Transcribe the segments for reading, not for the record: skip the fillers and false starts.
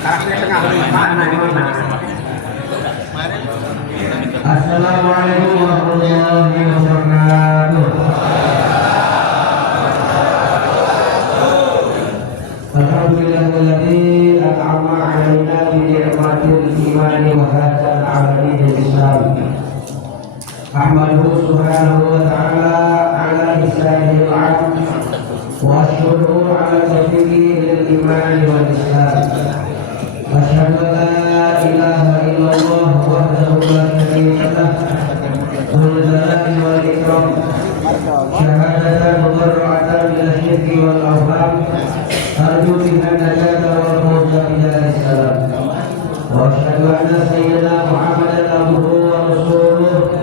Assalamualaikum warahmatullahi wabarakatuh. Alhamdulillahilladzi an'ama 'alaina bi ni'matil iman wa hadzal 'alami bil Islam. Ahmaduhu subhanahu wa ta'ala 'ala ihsanil 'am wa asykuruhu 'ala tawfiqihi lil iman wal Islam. Asyhadu an la ilaha illallah wahdahu la syarika lah dzul jalali wal ikram syahadatan mubarra'atan ila syirki wal awham arju biha najata wal fawza bidar salam wa asyhadu anna sayyidina Muhammadan abduhu wa rasuluh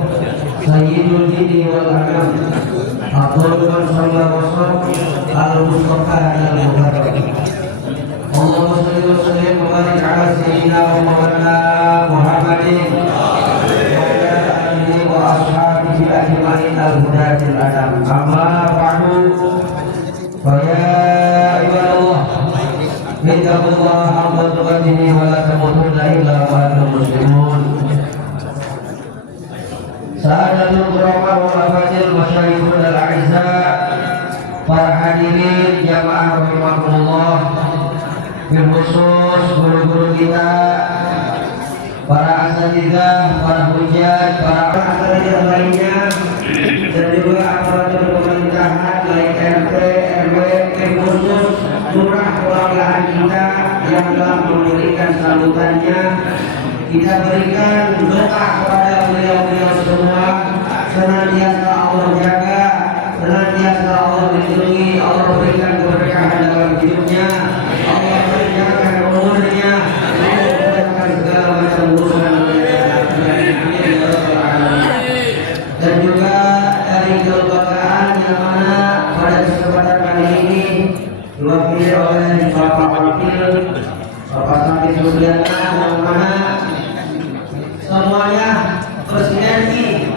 sayyidul jinni wal anam afdalul man shalla wa sallam al mustafa al mubarak. Allahumma shalli wa sallim wa barik ala sayyidina wa maulana Muhammadin wa ala alihi wa ashabihi ajma'in al-hudatil adam. Amma ba'du, fa ya ibadallah, ittaqullaha haqqa tuqatih wa la tamutunna illa wa antum muslimun. Sa'adatul qurama wal afadil masyayikhul al-a'izza, para hadirin jamaah rahimakumullah, khusus guru-guru kita, para asatidzah, para hujjah, para asatidzah lainnya, dan juga aparatur pemerintahan baik RT, RW, khusus lurah kelurahan kita yang telah memberikan sambutannya. Kita berikan doa kepada beliau-beliau semua, senantiasa Allah jaga, senantiasa Allah lindungi, Allah berikan keberkahan dalam hidupnya, Allah berikan umurnya, Allah berikan segala macam urusan, dan juga dari kelembagaan yang mana pada kesempatan kali ini diwakili oleh Bapak Wakil Bapak Santi Suryana, yang mana semuanya bersinergi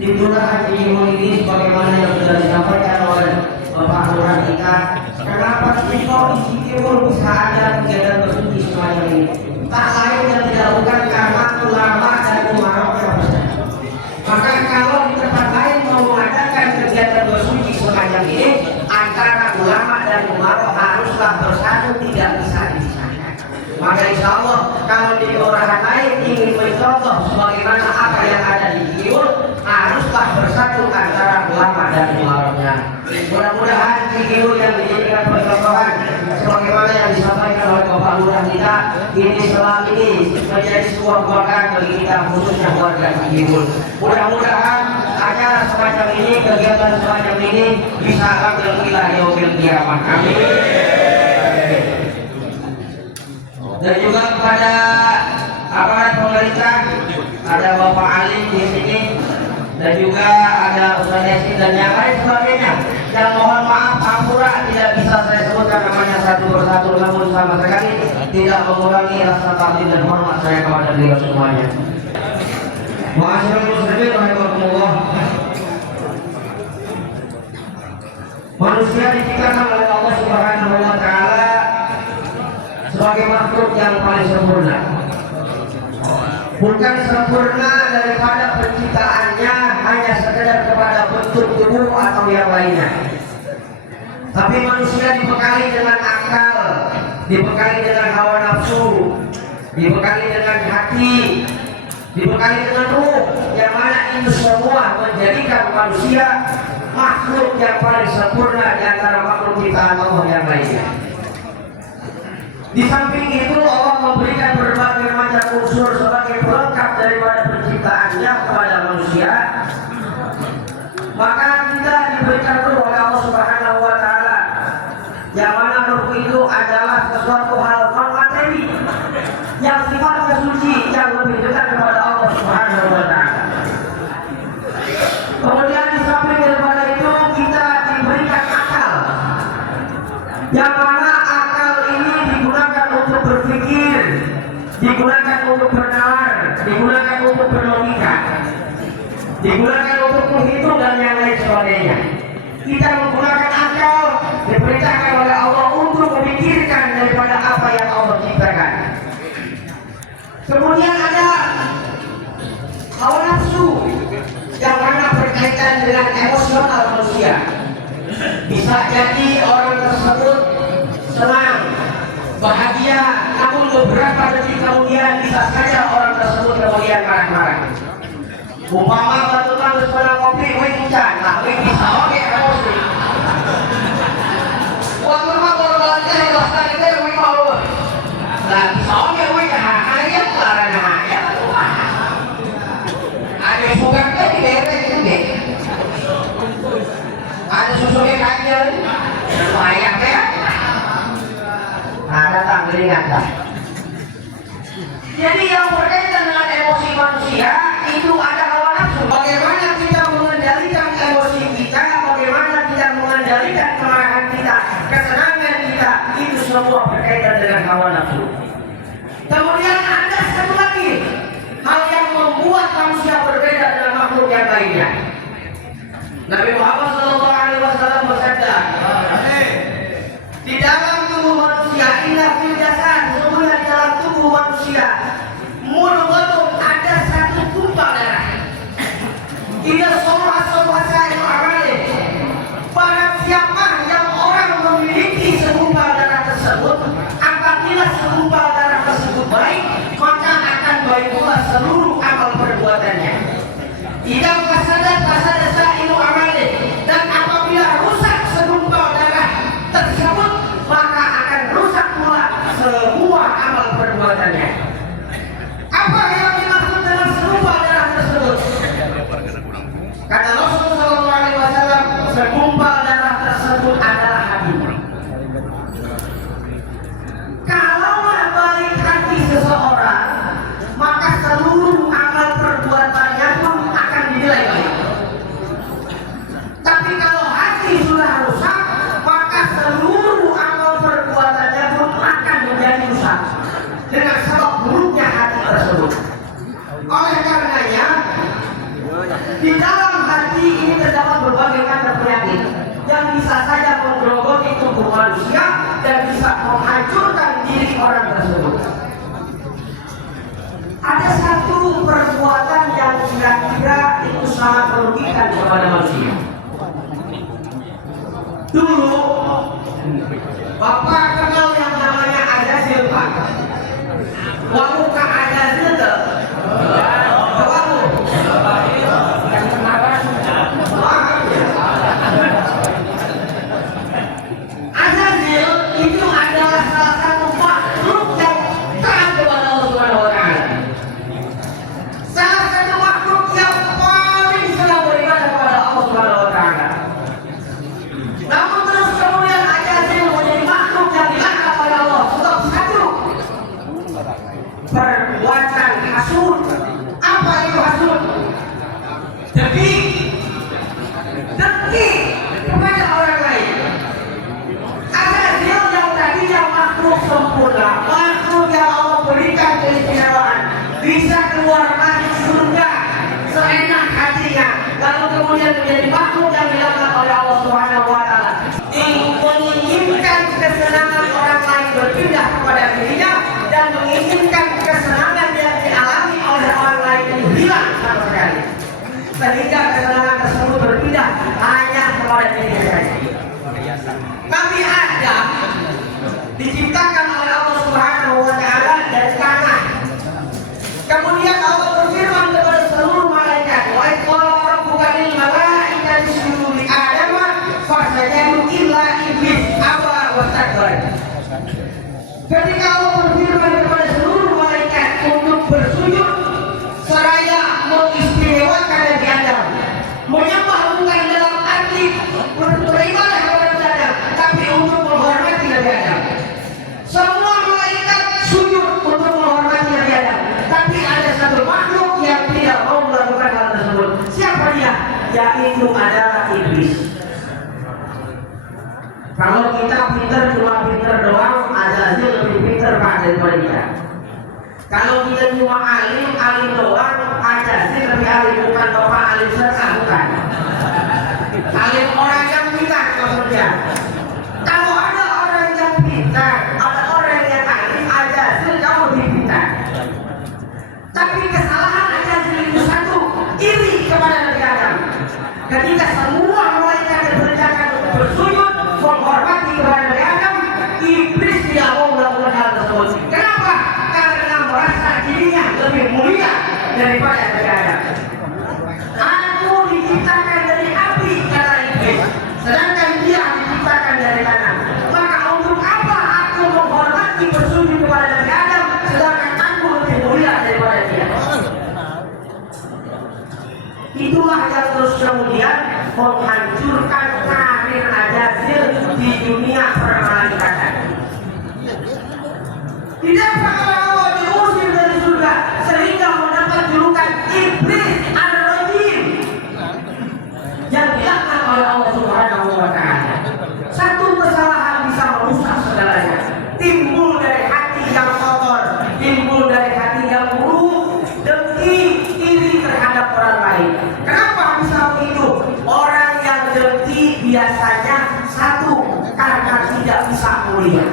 di kelurahan Cibinong ini sebagaimana yang sudah disampaikan oleh Bapak Lurah kita. Kenapa sih kok di Cibinong bisa ada kegiatan bersuci semacam ini? Tak lain yang dilakukan karena ulama dan umarok yang besar. Maka kalau di tempat lain mau mengadakan kegiatan bersuci semacam ini, antara ulama dan umarok haruslah bersatu, tidak bisa dipisahkan. Maka insya Allah kalau di kelurahan lain ingin mencontoh sebagaimana apa yang ada di Cibinong, haruslah bersatu antara ulama dan umaroknya. Mudah-mudahan Cibinong yang dijadikan percontohan sebagaimana yang disampaikan oleh Bapak Lurah kita ini selama ini menjadi sebuah kebanggaan bagi kita, khususnya warga Cibinong. Mudah-mudahan acara semacam ini, kegiatan semacam ini bisa langgeng ila yaumil qiyamah. Amin. Dan juga kepada aparat pemerintah, ada Bapak Ali di sini, dan juga ada Ustaz Esi dan yang lain sebagainya. Yang mohon maaf Ampura tidak bisa saya sebutkan namanya satu persatu, namun sama sekali tidak mengurangi rasa takdim dan hormat saya kepada beliau semuanya. Ma'asyiral muslimin rahimakumullah. Manusia diciptakan oleh Allah Subhanahu wa taala sebagai makhluk yang paling sempurna. Bukan sempurna daripada penciptaannya hanya sekedar kepada bentuk tubuh atau yang lainnya, tapi manusia dibekali dengan akal, dibekali dengan hawa nafsu, dibekali dengan hati, dibekali dengan ruh, yang mana ini semua menjadikan manusia makhluk yang paling sempurna di antara makhluk ciptaan Allah yang lainnya. Di samping itu Allah memberikan berbagai macam unsur sebagai pelengkap daripada penciptaannya kepada manusia. Maka kita diberikan ruh oleh Allah Subhanahu wa taala, yang mana ruh itu adalah sesuatu hal non materi yang sifatnya suci, yang lebih dekat kepada Allah Subhanahu wa taala. Kemudian di samping daripada itu kita diberikan akal, yang mana akal ini digunakan untuk berpikir, digunakan untuk bernalar, digunakan untuk berlogika, digunakan untuk menghitung dan yang lain sebagainya. Kita menggunakan akal, diperintahkan oleh Allah untuk memikirkan daripada apa yang Allah ciptakan. Bisa jadi orang tersebut senang, bahagia, namun beberapa detik kemudian bisa saja orang tersebut kemudian marah-marah. Umpama baturan sebenarnya kopi, wih hujan, nah wih bisa oke emosi. Waktu mah kalau belanja yang bahkan itu wih mau, nah bisa oke wih ayam larang ayam rumah. Ada sugar kan di daerah itu deh. Ada susunya kajian, ayam ya. Nah datang beringat dah. Jadi yang berkaitan dengan emosi manusia itu ada hawa nafsu. Bagaimana kita mengendalikan emosi kita, bagaimana kita mengendalikan kemarahan kita, kesenangan kita, itu semua berkaitan dengan hawa nafsu. Kemudian ada satu lagi hal yang membuat manusia berbeda dengan makhluk yang lainnya. Nabi Muhammad SAW bersabda, di dalam tubuh manusia, inna fil jasad, sesungguhnya di dalam tubuh manusia, mudghatun, ada satu tumpah darah. Tidak semua saya amalin. Barang siapa yang orang memiliki segumpal darah tersebut, apabila segumpal darah tersebut baik, maka akan baik pula seluruh amal perbuatannya. Tidak fasadat sa'iru amalin, dan apabila rusak segumpal darah tersebut, maka akan rusak pula semua amal perbuatannya. Apa yang dimaksud dengan segumpal darah tersebut? Kata Rasulullah SAW, segumpal darah tersebut adalah hati. Kalau balik hati seseorang, maka seluruh amal perbuatannya pun akan dinilai baik. Tapi kalau hati sudah rusak, maka seluruh amal perbuatannya pun akan menjadi rusak dengan sebab buruknya hati tersebut. Oleh karenanya, di dalam hati ini terdapat berbagai macam penyakit yang bisa saja menggerogoti tubuh manusia dan bisa menghancurkan diri orang tersebut. Ada satu perbuatan yang kira-kira itu sangat merugikan kepada manusia. Dulu, Bapak kenal yang namanya Azazil, Pak. Wamu ka Azazil tuh? Wamu. Yang kenalan. Azazil itu adalah salah satu makhluk yang taat kepada Allah Subhanahu wa Ta'ala. Salah satu makhluk yang paling senang beribadah kepada Allah Subhanahu wa Ta'ala. Namun terus kemudian Azazil menjadi makhluk yang dilaknat oleh Allah. Sebab satu, perbuatan hasud. Apa itu hasud? Dengki kepada orang lain. Azazil yang tadinya makhluk sempurna, makhluk yang Allah berikan keistimewaan, bisa keluar masuk surga seenak hatinya, lalu kemudian menjadi makhluk yang dilaknat oleh Allah Subhanahu wa Ta'ala. Menginginkan kesenangan orang lain berpindah kepada dirinya dan menginginkan kesenangan yang dialami oleh orang lain itu hilang sama sekali, sehingga kesenangan tersebut berpindah hanya kepada dirinya saja. Nabi Adam diciptakan oleh Allah Subhanahu wa Ta'ala dari tanah. Kemudian Allah berfirman kepada seluruh malaikat, wa idh qala rabbuka lil malaikati isjudu li Adam fasajadu illa iblis aba wastakbara. Ketika Allah berfirman kepada seluruh malaikat untuk bersujud seraya mengistimewakan Nabi Adam, menyembah bukan dalam arti beribadah kepada Nabi Adam, tapi untuk menghormati Nabi Adam. Semua malaikat sujud untuk menghormati Nabi Adam, tapi ada satu makhluk yang tidak mau melakukan hal tersebut. Siapa dia? Yaitu adalah iblis. Kalau kita pintar cuma pintar doang, Azazil lebih pintar Pak daripada kita. Kalau kita cuma alim doang, Azazil lebih alim, bukan bapak alim serta, bukan. Alim orang yang pintar maksudnya. Kalau ada orang yang pintar, ada orang yang alim, Azazil jauh lebih pintar. Tapi kesalahan Azazil itu satu, iri kepada Nabi Adam. Ketika semua malaikat diperintahkan untuk bersujud, daripada Nabi Adam. Aku diciptakan dari api kata iblis, sedangkan dia diciptakan dari tanah. Maka untuk apa aku menghormati bersujud kepada Nabi Adam, sedangkan aku lebih mulia daripada dia? Itulah yang terus kemudian menghancurkan karir Azazil di dunia permalaikat. Tidak pernah diusir dari surga sehingga mendapat julukan iblis ar-rajim yang dilaknat oleh Allah Subhanahu wa Ta'ala. Satu kesalahan bisa merusak segalanya. Timbul dari hati yang kotor, timbul dari hati yang buruk, dengki, iri terhadap orang lain. Kenapa bisa begitu? Orang yang dengki biasanya satu, karena tidak bisa mulia.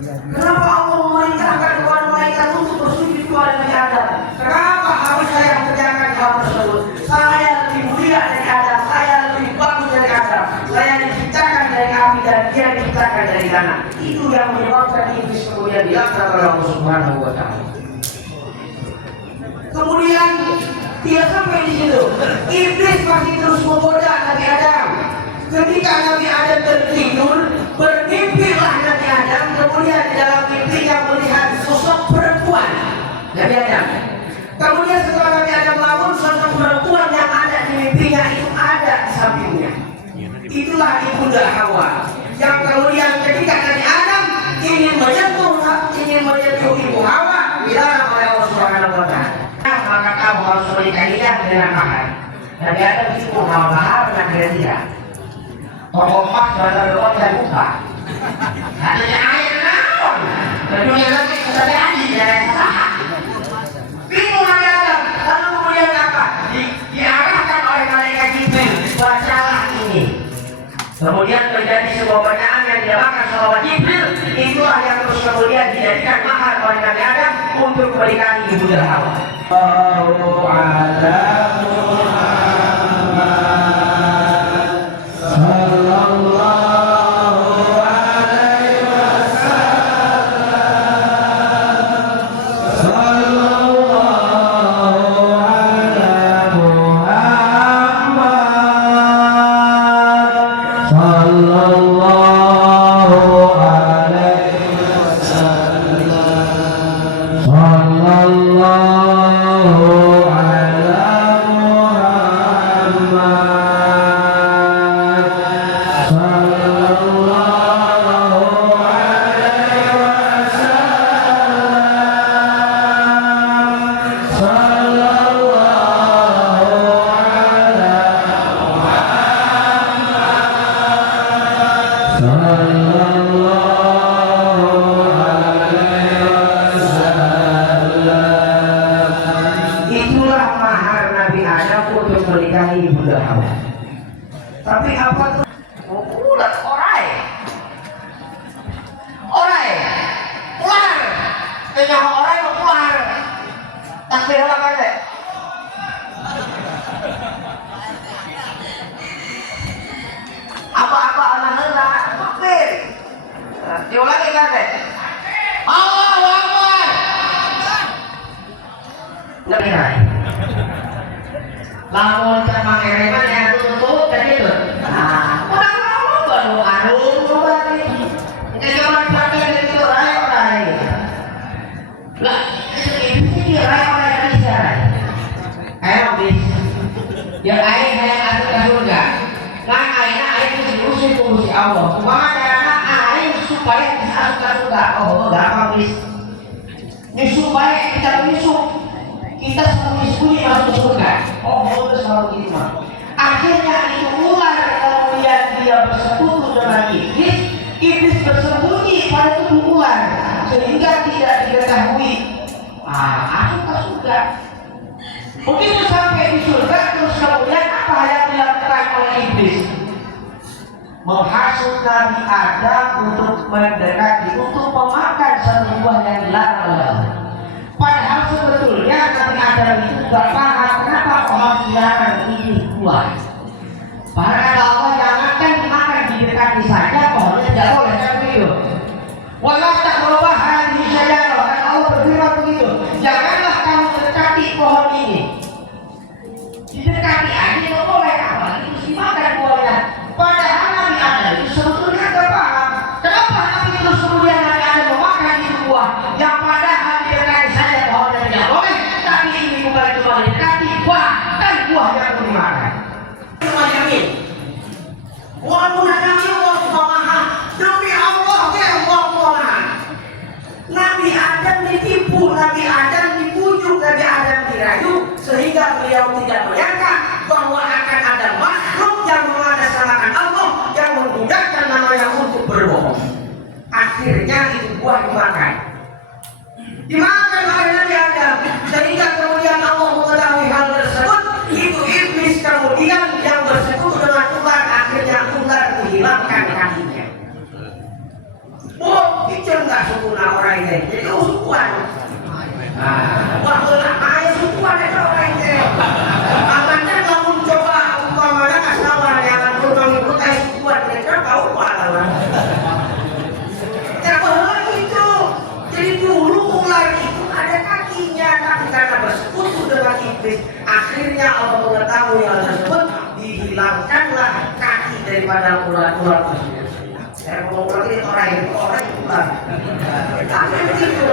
Kenapa Allah memerintahkan kepada malaikat untuk bersujud kepada Nabi Adam? Kenapa harus saya kerjakan hal tersebut? Saya lebih mulia dari Adam, saya lebih bagus dari Adam. Saya diciptakan dari api dan dia diciptakan dari tanah. Itu yang menyebabkan iblis kemudian dilaknat oleh Allah Subhanahu wa Ta'ala. Kemudian tidak sampai di situ. Iblis masih terus menggoda Nabi Adam. Ketika Nabi Adam tertidur, bermimpilah Nabi Adam, kemudian di dalam mimpinya melihat sosok perempuan Nabi Adam. Kemudian setelah Nabi Adam bangun, sosok perempuan yang ada di mimpinya itu ada di sampingnya. Itulah ibunda Hawa yang kemudian ketika Nabi Adam ingin menyentuh ibu Hawa, dilarang oleh Allah Subhanahu wa Ta'ala. Maka kamu harus menikahinya dengan mahar. Nabi Adam itu mau mahar dengan kira-kira toko emas bandar doang dan buka. Katanya air naon. Dunia lagi kesana aja jangan salah. Bingung Nabi Adam. Lalu kemudian apa? Diarahkan oleh malaikat Jibril. Bacalah ini. Kemudian terjadi sebuah bacaan yang dinamakan shalawat Jibril. Itulah yang terus kemudian dijadikan mahar oleh Nabi Adam untuk menikahi ibunda Hawa. Allahu a'lam. Itulah mahar Nabi Adam untuk menikahi ibunda Hawa. Tapi apa tuh? Ulat orai, ular, tengah orai mau keluar. Takbir apa kan? Apa-apa anak-anak takbir. Diulangi kan? Allahu Akbar. Nabi lamun sama ngereman yang tutup tadi itu. Nah, orang baru arung berarti. Ini cuma pakai itu orai. Lah, ini orai kan sejarah. Ayo bis. Ya air yang ada di surga. Kan air itu diurusi Allah. Cuma karena air supaya bisa ke surga. Oh, gampang bis. Ini supaya kita menyusup. Kita sembunyi-sembunyi masuk surga. Oh, betul selalu gitu mah. Akhirnya itu ular kemudian dia bersekutu dengan iblis. Iblis bersembunyi pada tubuh ular sehingga tidak diketahui. Masuk ke surga. Begitu sampai di surga, terus kemudian apa yang dilakukan oleh iblis? Menghasut Nabi Adam untuk mendekati, untuk memakan satu buah yang dilarang oleh Allah. Padahal sebetulnya Nabi Adam itu tidak paham kenapa Allah dilarang ini buah. Para Allah jangankan dimakan, didekati saja pohonnya tidak boleh kan begitu. Walau tak berubah hari saja, kan Allah berfirman begitu. Janganlah kamu buah yang padahal dikatakan saja bahwa tidak boleh, tapi ini bukan cuma mendekati bahkan buah yang dimakan. Yamin. Walaupun Nabi Allah Subhanahu demi Allah ya Allah Subhanahu. Nabi Adam ditipu, Nabi Adam dibujuk, Nabi Adam dirayu sehingga beliau tidak menyangka bahwa akan ada makhluk yang mengatasnamakan Allah yang menggunakan namanya untuk berbohong. Akhirnya itu buah dimakan. Dimakan oleh Nabi Adam sehingga kemudian Allah mengetahui hal tersebut. Itu iblis kemudian yang bersekutu dengan ular, akhirnya ular menghilangkan kakinya. Oh, itu enggak sempurna orang ini. Jadi sukuan. Wah, ayah sukuan itu orang ini. Makanya kamu coba umpamanya kasawan yang kurang ikut ayah sukuan, mereka tahu apa. Itu. Jadi dulu ular itu ada kakinya, tapi karena bersekutu dengan iblis, akhirnya Allah mengetahui hal tersebut, dihilangkanlah kaki daripada ular-ular tersebut. Saya ngomong lagi orang itu ular. Tapi begitu.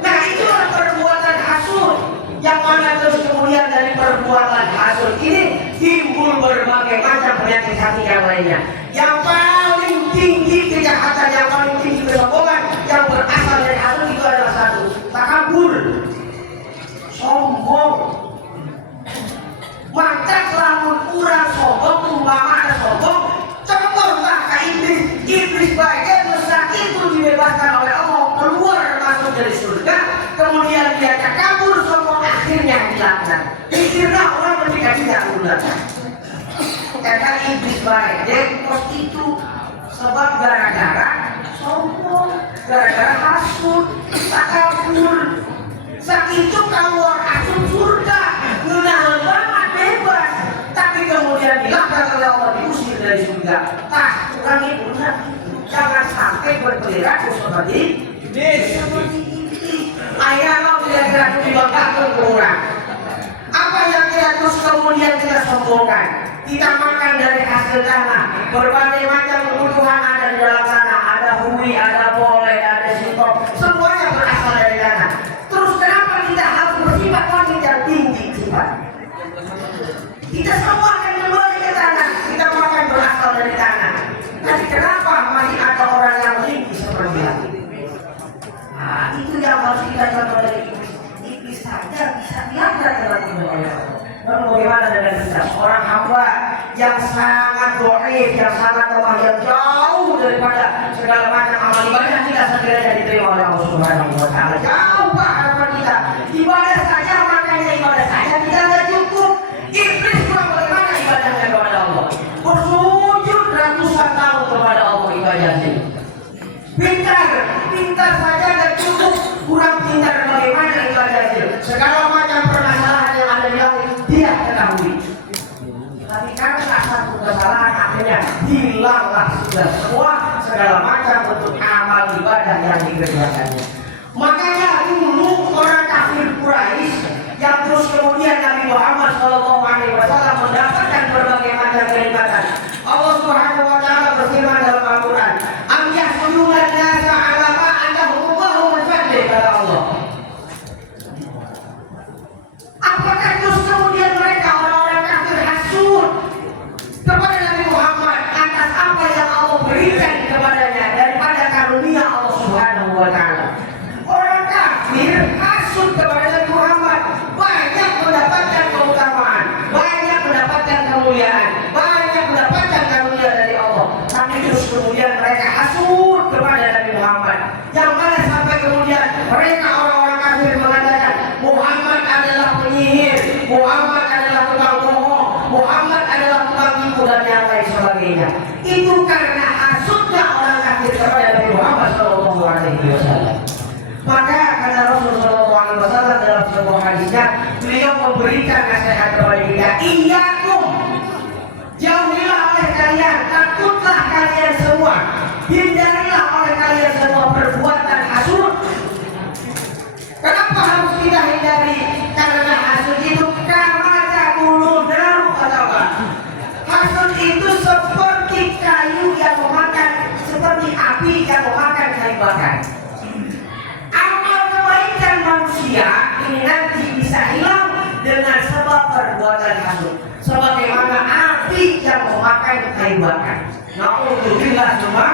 Nah itulah perbuatan hasud, yang mana terus kemudian dari perbuatan hasud ini timbul berbagai macam penyakit hati yang lainnya. Yang paling tinggi kejahatan, yang paling tinggi kesombongan yang berasal dari hasud itu adalah satu, takabur, sombong. Maka lamun urang sombong, umpama ada sombong, contohlah ke iblis bagian dosa itu dibebaskan oleh Allah, keluar masuk dari surga, kemudian dia takabur, sombong, akhirnya dilaknat. Pikirlah orang ketika tidak dilaknat. Karena iblis baik, dia kos itu sebab gara-gara sombong, gara-gara hasud, takabur. Saat itu keluar asal surga, ngenahan banget, bebas. Tapi kemudian dilaknat oleh Allah, diusir dari surga. Orang itu jangan sampai berperilaku seperti ini. Ayah mau kira-kira dibanggakan ke orang. Apa yang kita terus kemudian kita sombongkan? Kita makan dari hasil tanah. Berbagai macam kebutuhan ada di dalam tanah. Ada hui, ada boleh, ada singkong. Semuanya berasal dari tanah. Terus kenapa kita harus bersifat wanita yang tinggi sifat? Kita semua akan kembali ke tanah. Kita makan berasal dari tanah. Tapi kenapa masih ada orang yang tinggi seperti itu? Nah, itu yang harus kita contoh dari iblis. Iblis saja bisa diangkat dalam hidup Allah. Lalu bagaimana dengan kita? Seorang hamba yang sangat doif, yang sangat lemah, yang jauh daripada segala macam amal ibadah kita segera diterima oleh Allah Subhanahu wa Ta'ala. Jauh Pak harapan kita. Ibadah saja, makanya ibadah saja kita tidak cukup. Iblis pun bagaimana ibadahnya kepada Allah? Bersujud ratusan tahun kepada Allah ibadahnya. Pintar saja tidak cukup. Kurang pintar bagaimana ibadahnya. Segala macam permasalahan yang ada di langit dia ketahui. Tapi karena satu kesalahan akhirnya hilanglah sudah semua segala macam bentuk amal ibadah yang dikerjakannya. Makanya dulu orang kafir Quraisy yang terus kemudian Nabi Muhammad SAW mendapatkan berbagai macam kenikmatan. Allah Subhanahu wa Ta'ala berfirman dalam Al-Quran, "Am yahsuduna an-nasa 'ala ma atahumullahu min fadlihi," kata Allah. Apakah terus kemudian mereka orang-orang kafir hasud kepada Nabi Muhammad atas apa yang Allah berikan kepadanya daripada karunia Allah Subhanahu wa Ta'ala? Orang kafir hasud kepada Nabi Muhammad, banyak mendapatkan keutamaan, banyak mendapatkan kemuliaan, banyak mendapatkan karunia dari Allah. Tapi terus kemudian mereka hasud kepada Nabi Muhammad, yang mana sampai kemudian mereka orang-orang kafir mengatakan Muhammad adalah penyihir, Muhammad adalah tukang bohong, Muhammad adalah tukang tipu dan yang lain sebagainya. Itu karena hasudnya orang kafir kepada Nabi Muhammad SAW. Maka kata Rasulullah SAW dalam sebuah hadisnya, beliau memberikan nasihat kepada kita, "Iyyakum, jauhilah oleh kalian, takutlah kalian semua, hindarilah oleh kalian semua perbuatan hasud." Kenapa harus kita hindari? Karena hasud itu kamata bulu daru, kata Allah. Hasud itu seperti kayu yang memakan, seperti api yang memakan kayu bakar. ini nanti bisa hilang dengan sebab perbuatan hasud. Sebagaimana api yang memakan kayu bakar. Nah, untuk bila semua